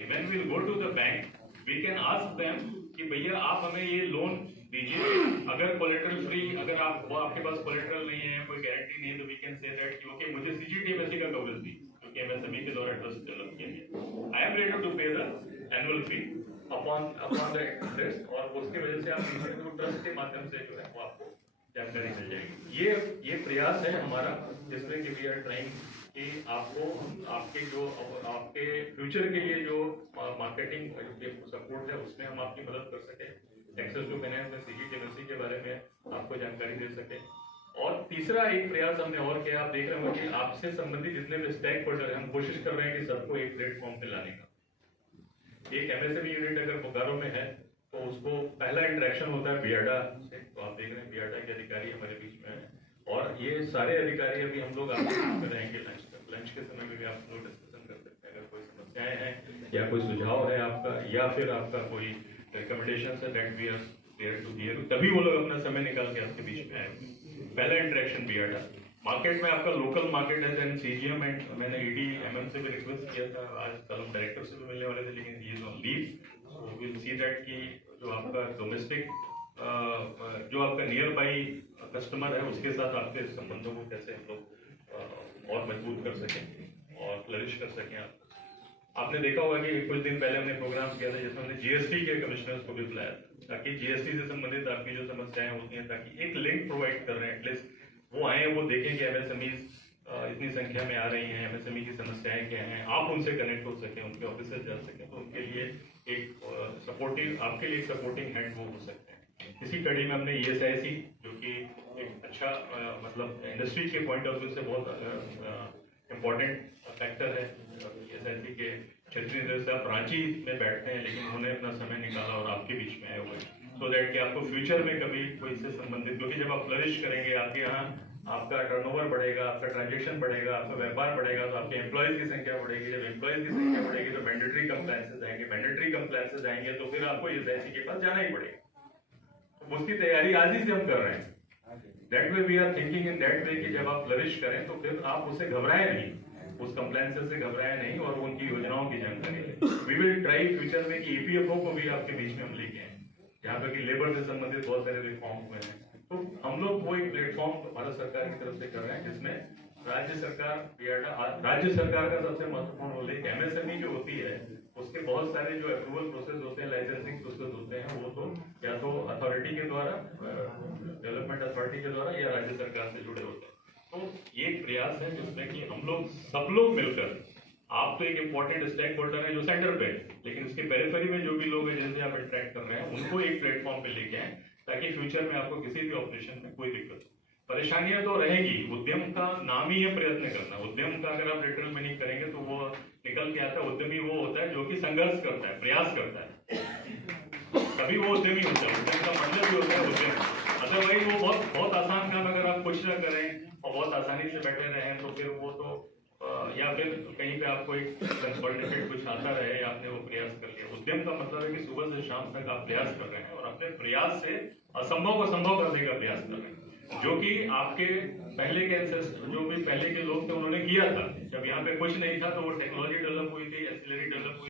When we'll go to the bank, we can ask them कि भैया आप हमें ये लोन दीजिए, अगर कोलेटरल फ्री, अगर आपके पास कोलेटरल नहीं है, कोई गारंटी नहीं है, तो we can say that कि ओके मुझे CGTMSE का कवरेज दी, क्योंकि MSME के द्वारा ट्रस्ट डेवलप किया गया। I am ready to pay the annual fee upon the interest, और उसकी वजह से आप ट्रस्ट के माध्यम से जो है वो आपको जानकारी मिल जाएगी। ये प्रयास है हमारा, जिसमें कि वी आर ट्राइंग कि आपको आपके फ्यूचर के लिए जो मार्केटिंग सपोर्ट है उसमें हम आपकी मदद कर सके, एक्सेस टू फाइनेंस में CGTMSE के बारे में आपको जानकारी दे सके। और तीसरा एक प्रयास हमने और किया, आप देख रहे हो कि आपसे संबंधित जितने भी स्टेक होल्डर हैं, हम कोशिश कर रहे हैं कि सबको एक प्लेटफॉर्म पे लाने का। एक MSME यूनिट अगर बोकारो में है तो उसको पहला इंटरेक्शन होता है बियाडा से, तो आप देख रहे हैं बियाडा के अधिकारी हमारे बीच में है, और ये सारे अधिकारी अभी हम लोग आपके बीच में रहेंगे। लंच के समय में भी आप लोग डिस्कशन कर सकते हैं, अगर कोई समस्याएं हैं या कोई सुझाव है आपका, या फिर आपका कोई रिकमेंडेशन है, that we are there to hear, तभी वो लोग अपना समय निकाल के आपके बीच में आएंगे। पहला इंटरेक्शन बियाडा मार्केट में, आपका लोकल मार्केट है, देन CGM, एंड मैंने ED MM से भी रिक्वेस्ट किया था, आज कल हम डायरेक्टर से भी मिलने वाले थे, लेकिन he is on leave, so will see that कि जो आपका डोमेस्टिक जो आपका नियर बाई कस्टमर है उसके साथ आपके संबंधों को कैसे हम लोग और मजबूत कर सकें और फ्लरिश कर सकें। आपने देखा होगा कि कुछ दिन पहले हमने प्रोग्राम किया था जिसमें हमने GST के कमिश्नर्स को भी बुलाया, ताकि GST से संबंधित आपकी जो समस्याएं होती हैं, ताकि एक लिंक प्रोवाइड कर रहे हैं, एटलीस्ट वो आए, वो देखें कि MSMEs इतनी संख्या में आ रही हैं, MSME की समस्याएं क्या हैं, आप उनसे कनेक्ट हो सकें, उनके ऑफिस से जा सकें, तो उनके लिए एक सपोर्टिव, आपके लिए सपोर्टिंग हैंड वो हो सकते हैं। इसी कड़ी में हमने ESIC, जो कि एक अच्छा मतलब इंडस्ट्री के पॉइंट ऑफ व्यू से बहुत इम्पोर्टेंट फैक्टर है। ESIC के क्षेत्रीय निदेशक रांची में बैठते हैं, लेकिन उन्होंने अपना समय निकाला और आपके बीच में आए हुए, सो दैट कि आपको फ्यूचर में कभी कोई इससे संबंधित, क्योंकि जब आप फ्लरिश करेंगे, आपके यहाँ आपका टर्नओवर बढ़ेगा, आपका ट्रांजेक्शन बढ़ेगा, आपका व्यापार बढ़ेगा, तो आपके एम्प्लॉयज की संख्या बढ़ेगी। जब एम्प्लॉयज की संख्या बढ़ेगी तो मैंडेटरी कंप्लायंसेस आएंगे, मैंडेटरी कंप्लायंसेस आएंगे तो फिर आपको ESIC के पास जाना ही पड़ेगा। तो उसकी तैयारी आज ही से हम कर रहे हैं। That way we are thinking in that way कि जब आप फ्लरिश करें तो फिर आप उससे घबराएं नहीं, उस कंप्लायंसेस से घबराएं नहीं, और उनकी योजनाओं की जानकारी लें। वी विल ट्राई फ्यूचर में कि EPFO को भी आपके बीच में हम लेके आए, जहाँ पे कि लेबर से संबंधित बहुत सारे रिफॉर्म हुए हैं। तो हम लोग वो एक प्लेटफॉर्म भारत सरकार की तरफ से कर रहे हैं, जिसमें राज्य सरकार का सबसे महत्वपूर्ण रोल है। MSME जो होती है उसके बहुत सारे जो अप्रूवल प्रोसेस होते हैं, लाइसेंसिंग प्रोसेस होते हैं, वो तो या तो अथॉरिटी के द्वारा, डेवलपमेंट अथॉरिटी के द्वारा, या राज्य सरकार से जुड़े होते हैं। तो ये एक प्रयास है जिसमें कि हम लोग सब लोग मिलकर, आप तो एक इम्पोर्टेंट स्टेक होल्डर है जो सेंटर पे, लेकिन उसके पेरिफेरी में जो भी लोग हैं जिनसे आप इंटरेक्ट कर रहे हैं, उनको एक प्लेटफॉर्म पे लेके आए, ताकि फ्यूचर में आपको किसी भी ऑपरेशन में कोई दिक्कत हो। परेशानियां तो रहेगी, उद्यम का नाम ही है प्रयत्न करना। उद्यम का अगर आप लिटरल मीनिंग करेंगे तो वो निकल के आता है, उद्यमी वो होता है जो कि संघर्ष करता है, प्रयास करता है, तभी वो उद्यमी होता है। उद्यम का मतलब भी होता है उद्यम। अदरवाइज वो बहुत आसान काम अगर आप कुछ ना करें और बहुत आसानी से बैठे रहें, तो फिर वो तो या फिर कहीं पे आपको एक कंसोलिडेटेड कुछ आता रहे, आपने वो प्रयास कर लिया। उद्यम का मतलब है कि सुबह से शाम तक आप प्रयास कर रहे हैं और अपने प्रयास से असंभव को संभव करने का प्रयास कर रहे हैं, जो कि आपके पहले के जो भी पहले के लोग थे उन्होंने किया था। जब यहाँ पे कुछ नहीं था तो वो टेक्नोलॉजी डेवलप हुई थी, एक्सीलरी डेवलप हुई।